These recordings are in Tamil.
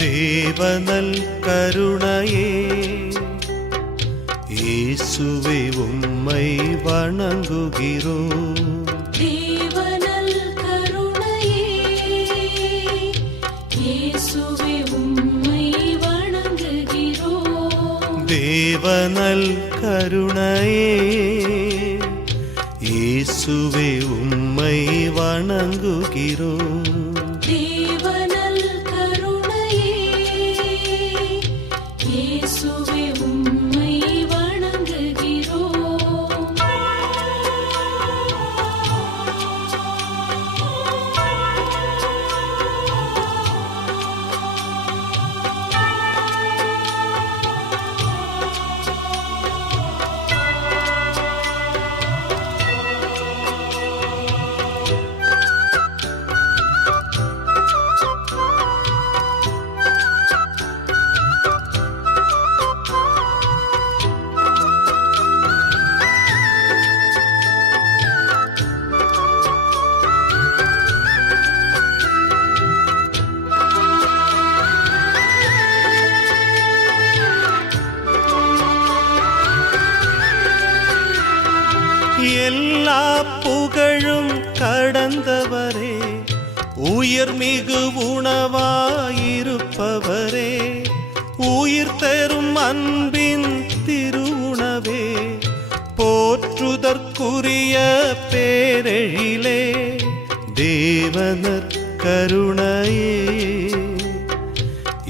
தேவனல் கருணையே இயேசுவே உம்மை வணங்குகிறோம் தேவனல் கருணையே இயேசுவே உம்மை வணங்குகிறோம் தேவனல் கருணையே இயேசுவே உம்மை வணங்குகிறோம் கடந்தவரே உயிர் மிகு உணவாயிருப்பவரே உயிர் தரும் அன்பின் திருவுணவே போற்றுதற்குரிய பேரெழிலே தேவனர் கருணையே.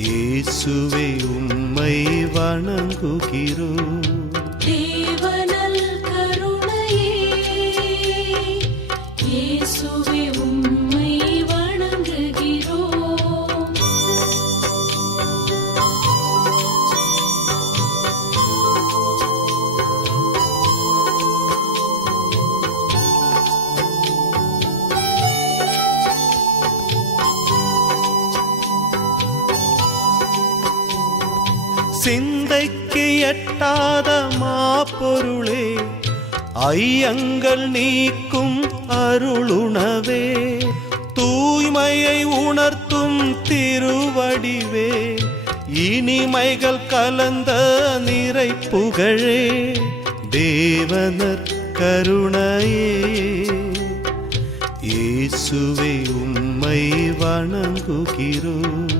இயேசுவே உம்மை வணங்குகிறோம். சிந்தைக்கு எட்டாத மாப்பொருளே ஐயங்கள் நீக்கும் அருளுணவே தூய்மையை உணர்த்தும் திருவடிவே இனிமைகள் கலந்த நிறை புகழே தேவனர் கருணையே. இயேசுவே உம்மை வணங்குகிறோம்.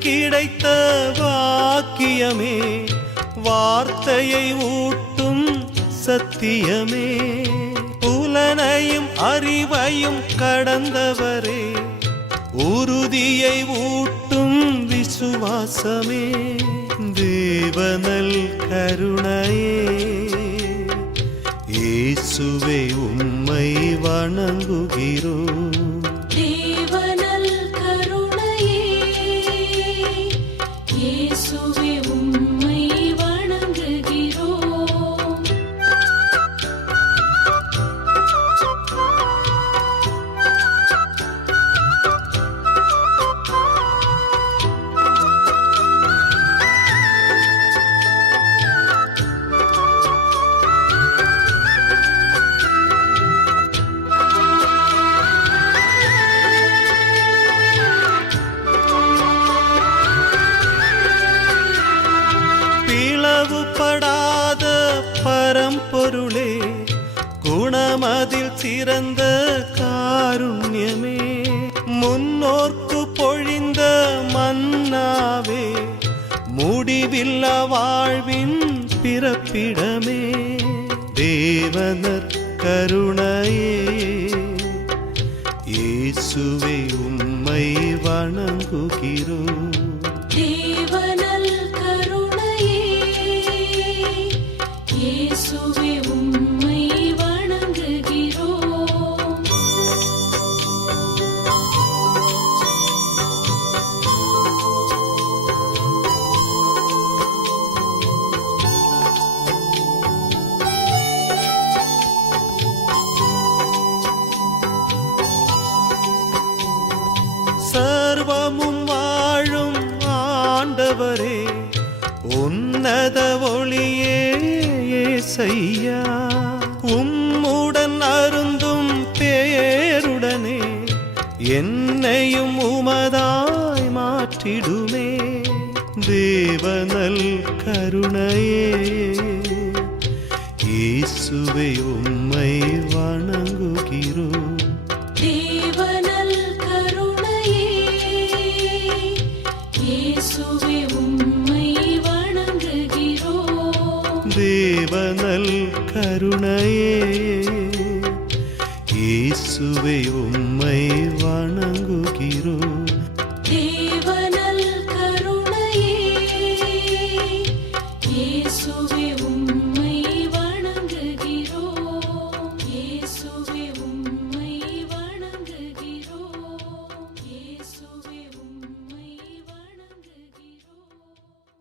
கிடைத்த வாக்கியமே வார்த்தையை ஊட்டும் சத்தியமே. புலனையும் அறிவையும் கடந்தவரே உறுதியை ஊட்டும் விசுவாசமே. பொருளே குணமதில் சிறந்த காருண்யமே. முன்னோர்க்கு பொழிந்த மன்னாவே முடிவில்ல வாழ்வின் பிறப்பிடமே. தேவனர் கருணையே இயேசுவே உம்மை வணங்குகிறோம். சர்வமும் வாழும் ஆண்டவரே உன்னத ஒளியே செய்யா உம்முடன் அருந்தும் பேருடனே என்னையும் உமதாய் மாற்றிடுமே. தேவனல் கருணையே இயேசுவை கருணையே இயேசுவை உம்மை வணங்குகிறோம் தேவனல் கருணையே இயேசுவே உம்மை